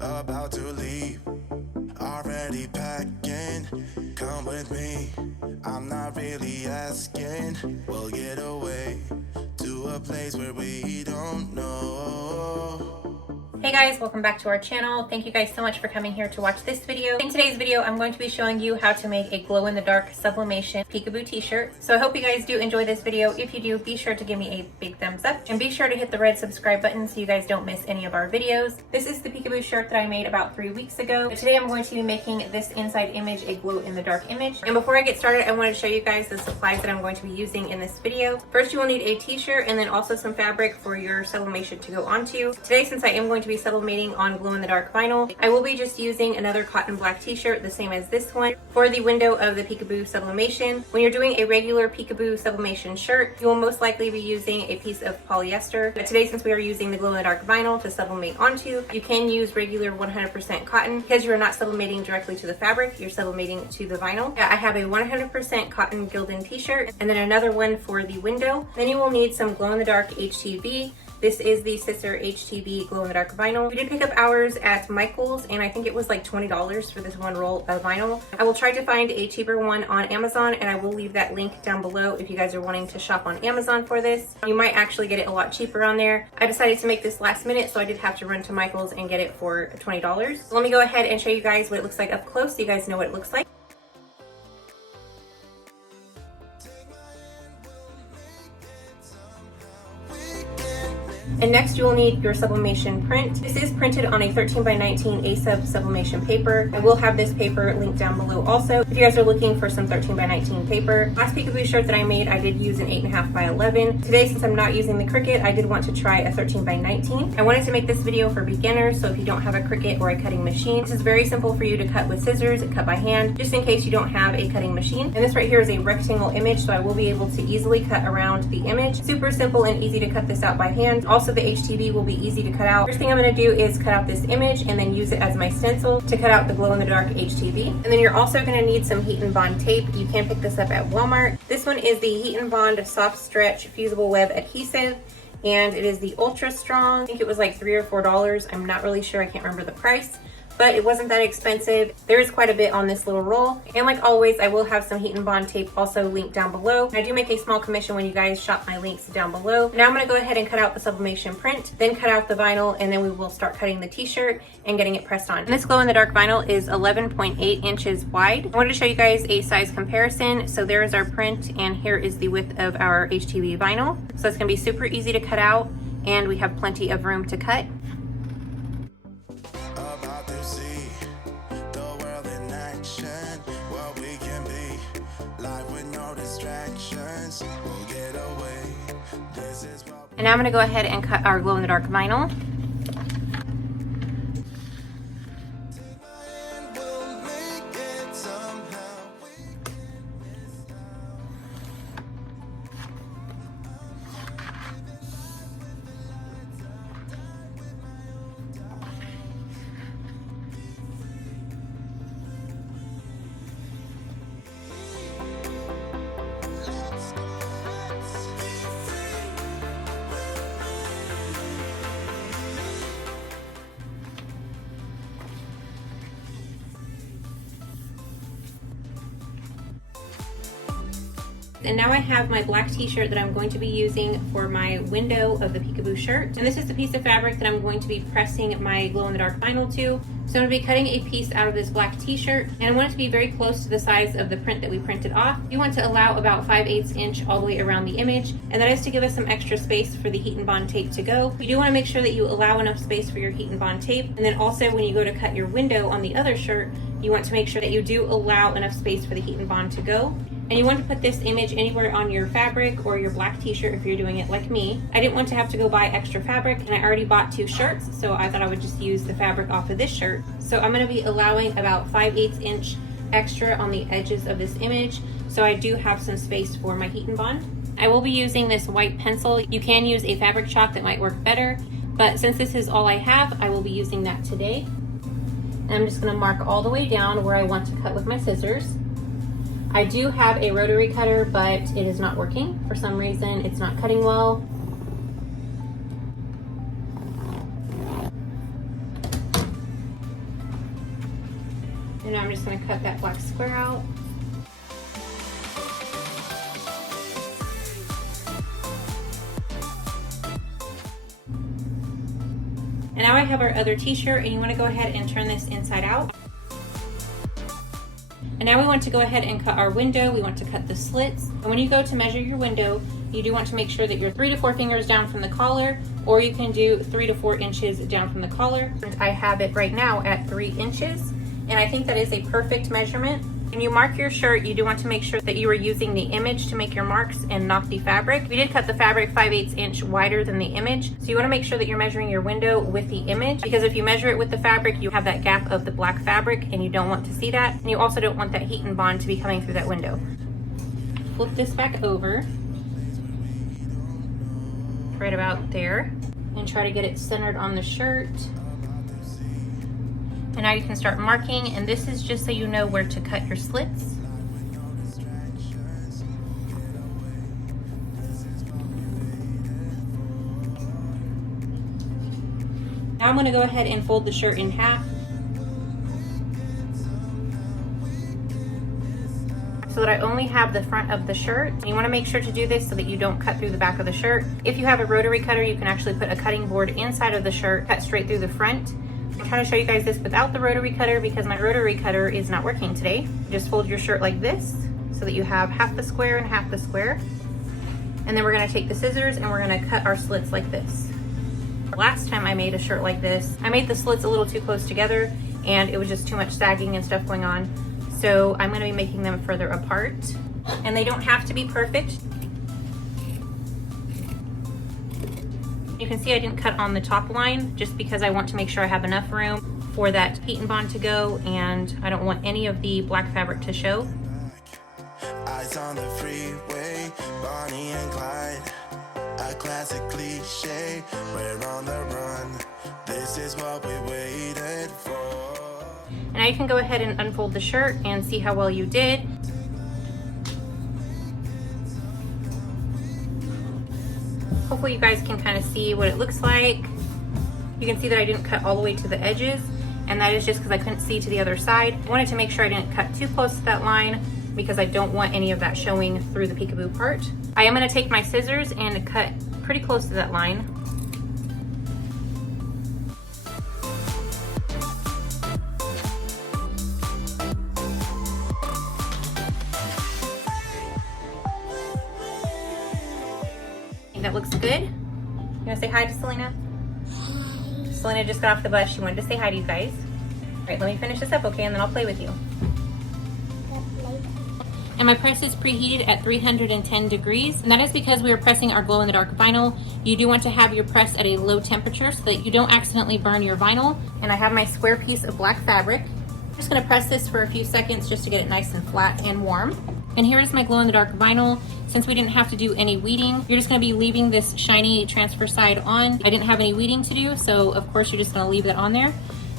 about to leave, already packing. Come with me, I'm not really asking. We'll get away to a place where we don't know. Hey guys, welcome back to our channel. Thank you guys so much for coming here to watch this video. In today's video, I'm going to be showing you how to make a glow-in-the-dark sublimation peekaboo t-shirt. So I hope you guys do enjoy this video. If you do, be sure to give me a big thumbs up and be sure to hit the red subscribe button so you guys don't miss any of our videos. This is the peekaboo shirt that I made about 3 weeks ago. But today I'm going to be making this inside image a glow-in-the-dark image. And before I get started, I want to show you guys the supplies that I'm going to be using in this video. First, you will need a t-shirt and then also some fabric for your sublimation to go onto. Today, since I am going to be sublimating on glow-in-the-dark vinyl, I will be just using another cotton black t-shirt, the same as this one, for the window of the peekaboo sublimation. When you're doing a regular peekaboo sublimation shirt, you will most likely be using a piece of polyester. But today, since we are using the glow-in-the-dark vinyl to sublimate onto, you can use regular 100% cotton because you are not sublimating directly to the fabric, you're sublimating to the vinyl. I have a 100% cotton Gildan t-shirt and then another one for the window. Then you will need some glow-in-the-dark HTV. This is the Sister HTV glow-in-the-dark vinyl. We did pick up ours at Michael's and I think it was like $20 for this one roll of vinyl. I will try to find a cheaper one on Amazon and I will leave that link down below if you guys are wanting to shop on Amazon for this. You might actually get it a lot cheaper on there. I decided to make this last minute, so I did have to run to Michael's and get it for $20. So let me go ahead and show you guys what it looks like up close so you guys know what it looks like. And next you will need your sublimation print. This is printed on a 13x19 A-sub sublimation paper. I will have this paper linked down below also if you guys are looking for some 13x19 paper. Last peekaboo shirt that I made, I did use an 8.5x11. Today, since I'm not using the Cricut, I did want to try a 13x19. I wanted to make this video for beginners, so if you don't have a Cricut or a cutting machine, this is very simple for you to cut with scissors, cut by hand, just in case you don't have a cutting machine. And this right here is a rectangle image, so I will be able to easily cut around the image. Super simple and easy to cut this out by hand. Also, the HTV will be easy to cut out. First thing I'm going to do is cut out this image and then use it as my stencil to cut out the glow-in-the-dark HTV. And then you're also going to need some heat and bond tape. You can pick this up at Walmart. This one is the Heat and Bond Soft Stretch Fusible Web Adhesive, and it is the Ultra Strong. I think it was like $3 or $4. I'm not really sure. I can't remember the price, but it wasn't that expensive. There is quite a bit on this little roll. And like always, I will have some heat and bond tape also linked down below. I do make a small commission when you guys shop my links down below. Now I'm gonna go ahead and cut out the sublimation print, then cut out the vinyl, and then we will start cutting the t-shirt and getting it pressed on. And this glow-in-the-dark vinyl is 11.8 inches wide. I wanted to show you guys a size comparison. So there is our print, and here is the width of our HTV vinyl. So it's gonna be super easy to cut out, and we have plenty of room to cut. And now I'm gonna go ahead and cut our glow-in-the-dark vinyl. And now I have my black t-shirt that I'm going to be using for my window of the peekaboo shirt. And this is the piece of fabric that I'm going to be pressing my glow-in-the-dark vinyl to. So I'm going to be cutting a piece out of this black t-shirt, and I want it to be very close to the size of the print that we printed off. You want to allow about 5/8 inch all the way around the image, and that is to give us some extra space for the heat and bond tape to go. You do want to make sure that you allow enough space for your heat and bond tape, and then also when you go to cut your window on the other shirt, you want to make sure that you do allow enough space for the heat and bond to go. And you want to put this image anywhere on your fabric or your black t-shirt if you're doing it like me. I didn't want to have to go buy extra fabric, and I already bought 2 shirts, so I thought I would just use the fabric off of this shirt. So I'm going to be allowing about 5/8 inch extra on the edges of this image, so I do have some space for my heat and bond. I will be using this white pencil. You can use a fabric chalk that might work better, but since this is all I have, I will be using that today. And I'm just going to mark all the way down where I want to cut with my scissors. I do have a rotary cutter, but it is not working. For some reason, it's not cutting well. And now I'm just gonna cut that black square out. And now I have our other t-shirt, and you want to go ahead and turn this inside out. And now we want to go ahead and cut our window. We want to cut the slits. And when you go to measure your window, you do want to make sure that you're 3 to 4 fingers down from the collar, or you can do 3 to 4 inches down from the collar. I have it right now at 3 inches, and I think that is a perfect measurement. When you mark your shirt, you do want to make sure that you are using the image to make your marks and not the fabric. We did cut the fabric 5/8 inch wider than the image, so you want to make sure that you're measuring your window with the image, because if you measure it with the fabric, you have that gap of the black fabric, and you don't want to see that. And you also don't want that heat and bond to be coming through that window. Flip this back over, right about there, and try to get it centered on the shirt. And now you can start marking, and this is just so you know where to cut your slits. Now I'm going to go ahead and fold the shirt in half so that I only have the front of the shirt. And you want to make sure to do this so that you don't cut through the back of the shirt. If you have a rotary cutter, you can actually put a cutting board inside of the shirt, cut straight through the front. I'm trying to show you guys this without the rotary cutter because my rotary cutter is not working today. Just fold your shirt like this so that you have half the square and half the square. And then we're going to take the scissors and we're going to cut our slits like this. Last time I made a shirt like this, I made the slits a little too close together and it was just too much sagging and stuff going on. So I'm going to be making them further apart. And they don't have to be perfect. You can see I didn't cut on the top line just because I want to make sure I have enough room for that heat and bond to go, and I don't want any of the black fabric to show. Eyes on the freeway, Bonnie and Clyde, a classic cliche, we're on the run, this is what we waited for. And now you can go ahead and unfold the shirt and see how well you did. Hopefully you guys can kind of see what it looks like. You can see that I didn't cut all the way to the edges, and that is just because I couldn't see to the other side. I wanted to make sure I didn't cut too close to that line because I don't want any of that showing through the peekaboo part. I am going to take my scissors and cut pretty close to that line. That looks good. You want to say hi to Selina? Selina just got off the bus. She wanted to say hi to you guys. All right, let me finish this up, okay, and then I'll play with you. And my press is preheated at 310 degrees, and that is because we are pressing our glow-in-the-dark vinyl. You do want to have your press at a low temperature so that you don't accidentally burn your vinyl. And I have my square piece of black fabric. I'm just going to press this for a few seconds just to get it nice and flat and warm. And here is my glow-in-the-dark vinyl. Since we didn't have to do any weeding, you're just going to be leaving this shiny transfer side on. I didn't have any weeding to do, so of course you're just going to leave that on there.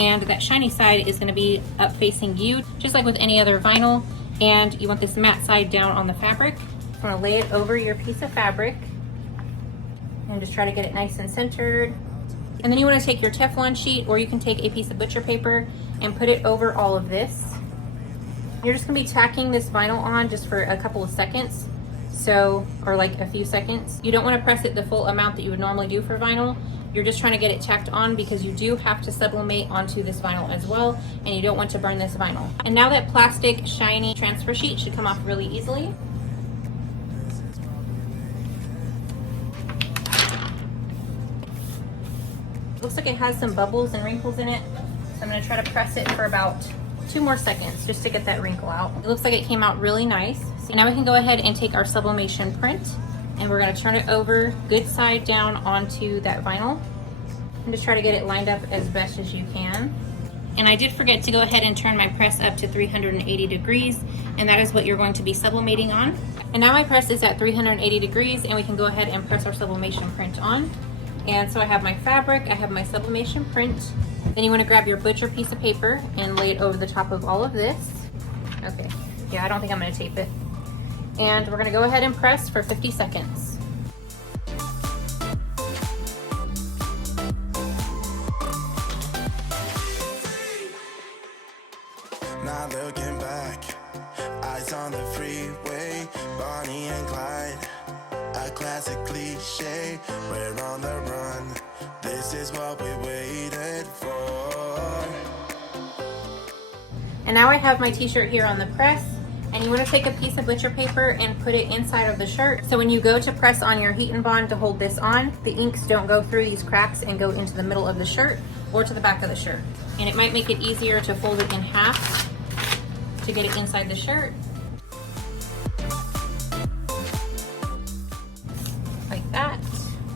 And that shiny side is going to be up facing you, just like with any other vinyl. And you want this matte side down on the fabric. I'm going to lay it over your piece of fabric and just try to get it nice and centered. And then you want to take your Teflon sheet, or you can take a piece of butcher paper and put it over all of this. You're just going to be tacking this vinyl on just for a couple of seconds. So, or like a few seconds. You don't want to press it the full amount that you would normally do for vinyl. You're just trying to get it tacked on because you do have to sublimate onto this vinyl as well, and you don't want to burn this vinyl. And now that plastic shiny transfer sheet should come off really easily. Looks like it has some bubbles and wrinkles in it. So I'm going to try to press it for about 2 more seconds just to get that wrinkle out. It looks like it came out really nice. So now we can go ahead and take our sublimation print, and we're going to turn it over good side down onto that vinyl and just try to get it lined up as best as you can. And I did forget to go ahead and turn my press up to 380 degrees, and that is what you're going to be sublimating on. And now my press is at 380 degrees, and we can go ahead and press our sublimation print on. And so I have my fabric, I have my sublimation print. Then you want to grab your butcher piece of paper and lay it over the top of all of this. Okay, yeah, I don't think I'm going to tape it. And we're going to go ahead and press for 50 seconds. not looking back. Eyes on the freeway, Bonnie and Clyde. A classic cliche, we're on the run. This is what we waited for. And now I have my t-shirt here on the press, and you want to take a piece of butcher paper and put it inside of the shirt. So when you go to press on your heat and bond to hold this on, the inks don't go through these cracks and go into the middle of the shirt or to the back of the shirt. And it might make it easier to fold it in half to get it inside the shirt. Like that.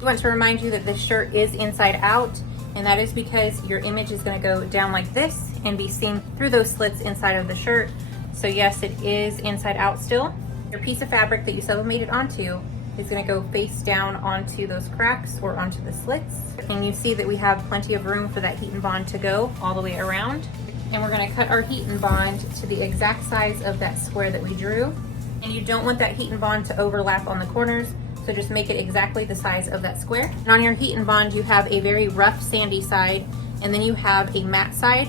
I want to remind you that this shirt is inside out, and that is because your image is going to go down like this and be seen through those slits inside of the shirt. So yes, it is inside out still. Your piece of fabric that you sublimated onto is going to go face down onto those cracks or onto the slits. And you see that we have plenty of room for that heat and bond to go all the way around. And we're going to cut our heat and bond to the exact size of that square that we drew. And you don't want that heat and bond to overlap on the corners, so just make it exactly the size of that square. And on your heat and bond, you have a very rough sandy side, and then you have a matte side,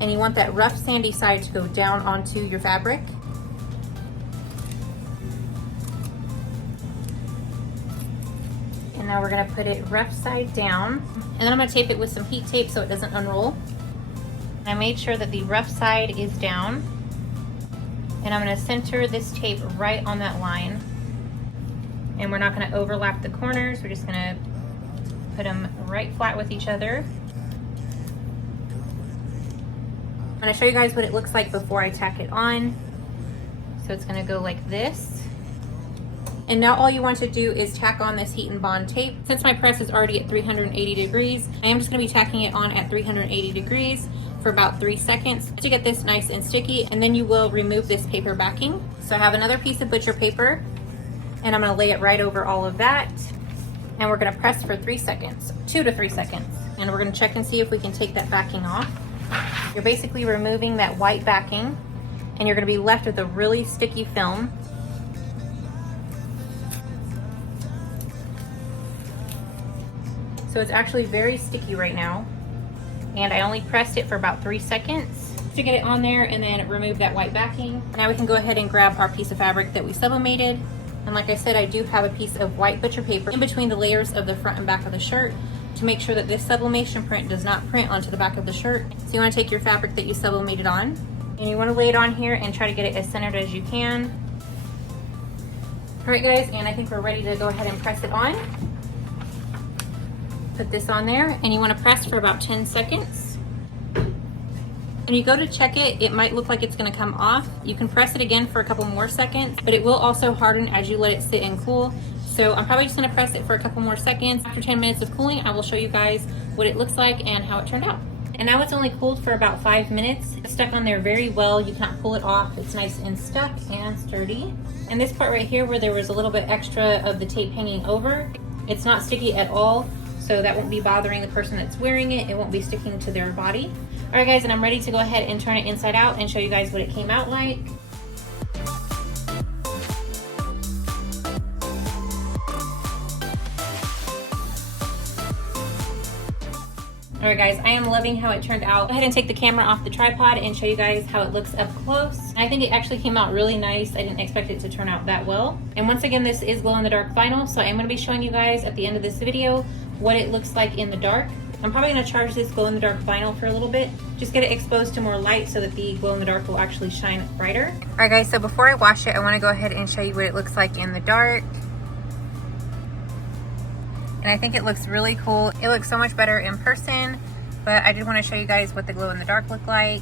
and you want that rough sandy side to go down onto your fabric. And now we're gonna put it rough side down, and then I'm gonna tape it with some heat tape so it doesn't unroll. And I made sure that the rough side is down, and I'm gonna center this tape right on that line. And we're not gonna overlap the corners, we're just gonna put them right flat with each other. I'm gonna show you guys what it looks like before I tack it on. So it's gonna go like this. And now all you want to do is tack on this heat and bond tape. Since my press is already at 380 degrees, I am just gonna be tacking it on at 380 degrees for about 3 seconds to get this nice and sticky, and then you will remove this paper backing. So I have another piece of butcher paper, and I'm gonna lay it right over all of that. And we're gonna press for 3 seconds, 2 to 3 seconds. And we're gonna check and see if we can take that backing off. You're basically removing that white backing, and you're gonna be left with a really sticky film. So it's actually very sticky right now. And I only pressed it for about 3 seconds to get it on there and then remove that white backing. Now we can go ahead and grab our piece of fabric that we sublimated. And like I said, I do have a piece of white butcher paper in between the layers of the front and back of the shirt to make sure that this sublimation print does not print onto the back of the shirt. So you want to take your fabric that you sublimated on, and you want to lay it on here and try to get it as centered as you can. All right guys, and I think we're ready to go ahead and press it on. Put this on there, and you want to press for about 10 seconds. When you go to check it, it might look like it's going to come off. You can press it again for a couple more seconds, but it will also harden as you let it sit and cool. So I'm probably just going to press it for a couple more seconds. After 10 minutes of cooling, I will show you guys what it looks like and how it turned out. And now it's only cooled for about 5 minutes. It's stuck on there very well. You cannot pull it off. It's nice and stuck and sturdy. And this part right here where there was a little bit extra of the tape hanging over, it's not sticky at all. So that won't be bothering the person that's wearing it. It won't be sticking to their body. All right guys, and I'm ready to go ahead and turn it inside out and show you guys what it came out like. All right guys, I am loving how it turned out. Go ahead and take the camera off the tripod and show you guys how it looks up close. I think it actually came out really nice. I didn't expect it to turn out that well. And once again, this is glow-in-the-dark vinyl, so I'm gonna be showing you guys at the end of this video what it looks like in the dark. I'm probably gonna charge this glow-in-the-dark vinyl for a little bit. Just get it exposed to more light so that the glow-in-the-dark will actually shine brighter. All right guys, so before I wash it, I wanna go ahead and show you what it looks like in the dark. And I think it looks really cool. It looks so much better in person, but I did want to show you guys what the glow in the dark looked like.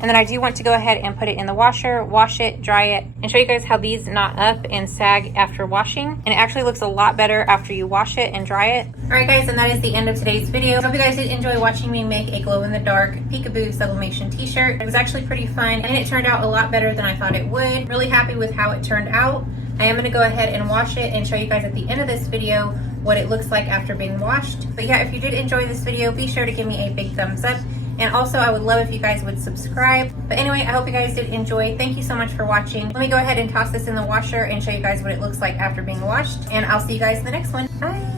And then I do want to go ahead and put it in the washer, wash it, dry it, and show you guys how these knot up and sag after washing. And it actually looks a lot better after you wash it and dry it. All right guys, and that is the end of today's video. I hope you guys did enjoy watching me make a glow-in-the-dark Peekaboo Sublimation t-shirt. It was actually pretty fun, and it turned out a lot better than I thought it would. Really happy with how it turned out. I am gonna go ahead and wash it and show you guys at the end of this video what it looks like after being washed. But yeah, if you did enjoy this video, be sure to give me a big thumbs up. And also, I would love if you guys would subscribe. But anyway, I hope you guys did enjoy. Thank you so much for watching. Let me go ahead and toss this in the washer and show you guys what it looks like after being washed. And I'll see you guys in the next one. Bye.